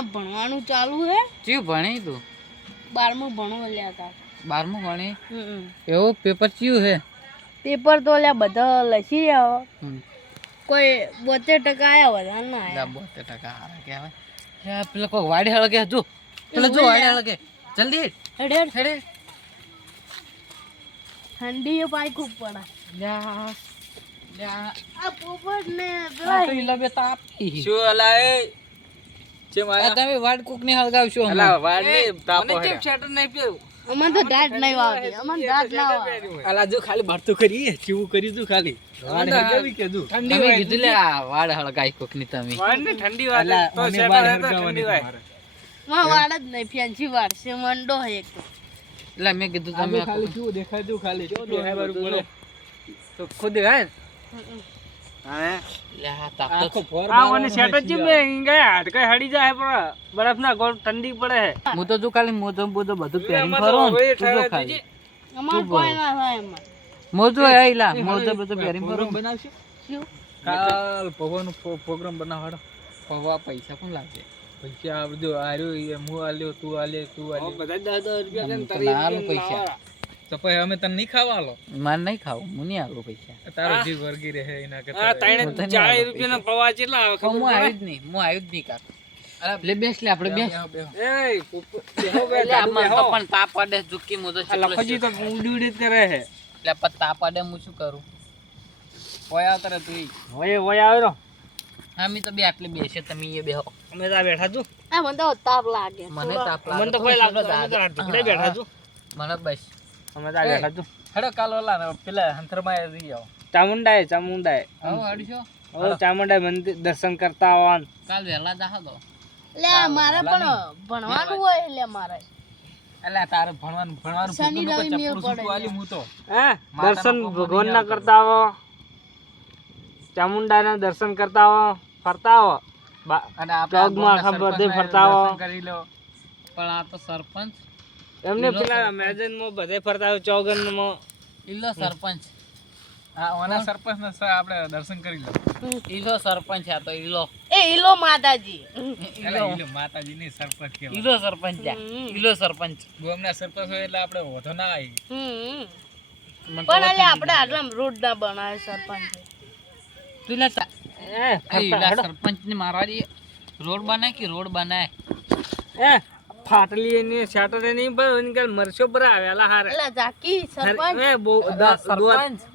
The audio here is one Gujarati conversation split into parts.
લ્યા ભણવાનું ચાલુ હે ચિયું ભણી તું 12મું ભણો લ્યા તા 12મું ભણી એવું પેપર ચિયું હે પેપર તો લ્યા બધા લખી આવો કોઈ 72% આયા વધારે ના આયા 72% હારા કહેવાય પેલો કોઈ વાડી હળ કે જો પેલો જો વાડી હળ કે જલ્દી હેડ હેડ હેડે ઠંડી પાઈ ખૂબ પડે લ્યા આ પોપટ ને આ તો ઈલા બે તાપી શું અલા એ છે આ મારા તમે વાડ કોક ની હળગાવશો અલા વાડ ને તાપો મને હે ચેપ શર્ટ નહીં પેવ અમન તો દાઢ નહીં વાવતી અમન દાઢ ના વાવે અલા જો ખાલી ભરતું કરી ચીવું કરી તું ખાલી વાડ હરગાવી કે તું તમે કીધું લે આ વાડ હળગાઈ કોક ની તમે વાડ ને ઠંડી વાડ તો શેટર હે તો ઠંડી વાડ માં વાડ જ નહીં ફેન્સી વાડ છે મંડો હે એક તો એટલે મેં કીધું તમે ખાલી શું દેખાય તું ખાલી જો દેખાય બારું બોલો તો ખુદ દેખાય હા લે આ તાપ આખો ફોર આ મને શેટર જ મે ગયા હડકાઈ હડી જાય પણ બરફ ના ગોળ ઠંડી પડે હે હું તો જો ખાલી મોજો બોજો બધું પહેરીને ફરો ને તું જો ખાલી અમાર કોઈ ના થાય એમાં મોજો આઈલા મોજો બધું પહેરીને ફરો બનાવશે શું કાલ પવન પ્રોગ્રામ બનાવવાનો પવા પૈસા પણ લાગે પૈસા આ બધું આર્યો એ હું આલ્યો તું આલે તું આલે બધા 10 રૂપિયા મને તો ના આલું પૈસા તો પછી અમે તને નહીં ખાવાલો મારે નહીં ખાવું હું નહીં આલું પૈસા તારો જીવ વર્ગી રહે એના કરતા આ 40 રૂપિયાના પવા કેટલા આવે હું આવ્યું જ નહીં કાક લે બેસ લે આપણે બેસ એ બેહો લે આમાં તો પણ તાપ પડે ઝુકી મોજો છે લખજી તો ઉડી ઉડી કરે હે લે પણ તાપ પડે હું શું કરું ઓય આવતરે તું ઓય આવ્યો હા મી તો બે આટલે બેસે તમે એ બેહો અમે તો બેઠા છું આ મને તો તાપ લાગે મને તાપ લાગે મને તો કોઈ લાગતો ઢુકડે બેઠા છું મને બસ અમે તો બેઠા છું હેડો કાલ ઓલા પેલા હંતરમાં રહી આવો ચામુંડાએ આવો હડશો હવે ચામુંડાએ મંદિર દર્શન કરતા આવવાનું કાલ વહેલા જાહો તો લે મારે પણ ભણવાનું હોય લે મારે એટલે તારે ભણવાનું શનિ રવિ મેળ પડે આલી હું તો હે દર્શન ભગવાનના કરતા આવો ચામુંડાના દર્શન કરતા આવો ફરતા આવો અને આપણે આખા બધે ફરતા આવો કરી લો પણ આ તો સરપંચ એમને પેલા મેદાનમાં બધે ફરતા આવો ચોગનમાં ઈલો સરપંચ હા ઓના સરપંચ ને આપણે દર્શન કરી લો ઈલો સરપંચ આ તો ઈલો એ ઈલો માતાજી ઈલો માતાજી ની સરપંચ કેવા ઈલો સરપંચ ઈલો સરપંચ ગોમના સરપંચ હોય એટલે આપણે વધો ના આવી પણ એટલે આપણે આટલા રોડ ના બનાવે સરપંચ તું લે સરપંચ ને મારવાડી રોડ બનાય કે રોડ બનાય એ ફાટલી ને શાટર ને ભાઈ ઇનકલ મરશો પર આવેલા હારે એટલે જાકી સરપંચ એ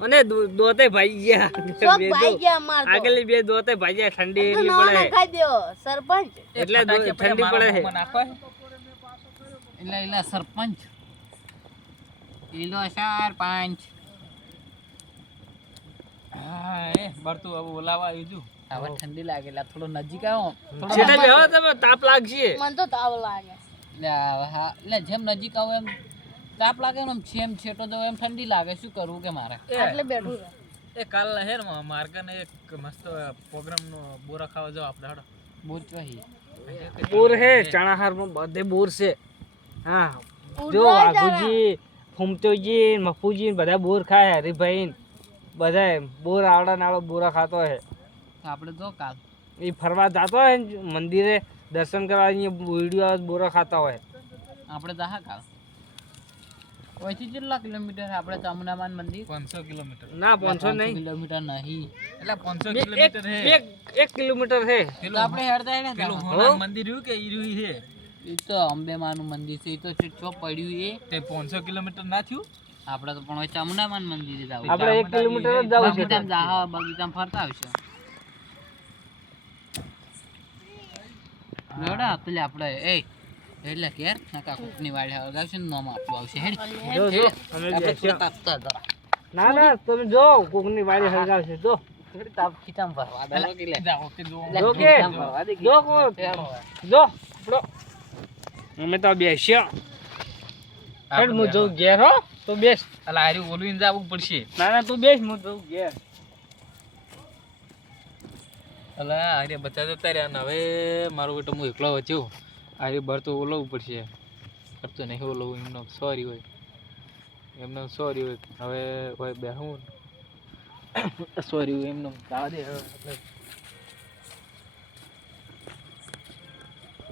અને દોતે ભાઈ ગયા सब भाई गया मार दो આગલી બે દોતે ભાઈ ગયા ઠંડી तो એટલી नवा પડે ना खाई दो सरपंच એટલે ઠંડી પડે છે એટલે ઈલા સરપંચ ઈલો સરપંચ હા એ બરતું હવે બોલાવા આવ્યું છું હવે ઠંડી લાગે એટલે થોડો નજીક આવો છેટા બેહો તમે તાપ લાગશે मन तो ताव लागे એટલે હા એટલે જેમ નજીક આવો એમ તાપ લાગે ને એમ છેમ છેટો જો એમ ઠંડી લાગે શું કરવું કે મારે એટલે બેઠું રહે એ કાલ હેર માર્ગને એક મસ્ત પ્રોગ્રામ નો બોરા ખાવા જાવ આપણે હડો બોચવાહી બોર હે ચણાહાર માં બધે બોર છે હા જો વાઘુજી ફૂમતોજી મફુજી બધા બોર ખાય હરીભાઈ બધા બોર આવડા નાળો બોરા ખાતો હે આપણે જો કાલ એ ફરવા જાતો હોય મંદિરે દર્શન કરવા અહીંયા વિડીયો બોરા ખાતા હોય આપણે જાહા કાલ ઓયથી કેટલા કિલોમીટર આપણે ચામુંડામાન મંદિર 500 કિલોમીટર ના 500 નહીં કિલોમીટર નહીં એટલે 500 કિલોમીટર હે 1 કિલોમીટર હે પેલું આપણે હેડતા હેડે પેલું હોનાનું મંદિર રહ્યું કે ઈ રહ્યું છે એ તો અંબે માનું મંદિર છે એ તો ચો પડ્યું એ તે 500 કિલોમીટર ના થયું આપણે તો પણ ચામુંડામાન મંદિરે જાવ આપણે 1 કિલોમીટર જ જાવ છે બગીચામાં ફરતા આવશે જોડા પેલે આપણે એટલે કેર નાકા કોકની વાડે હળગાવશે ને નામ આપવું આવશે હેડ જો અમે બેસ્યા તાપતા જરા ના તમે જો કોકની વાડી હળગાવશે જો થોડી તાપ ખીચામ ભરવા દે કે લે જાઓ કે જો જો કે ભરવા દે જો કો જો બરો અમે તો બેસ્યા હેડ મુ જો ઘેર હો તો બેસ અલા આરી ઓલું જાવું પડશે ના તું બેસ મુ જો ઘેર અલા આરે બધા જતા રહ્યા ને હવે મારો બેટો હું એકલો વચ્યો આરે બર તો ઓલવું પડશે કરતો નહીં ઓલવું એમનો સોરી હોય એમનો સોરી હોય હવે હોય બેહું સોરી હોય એમનો જવા દે એટલે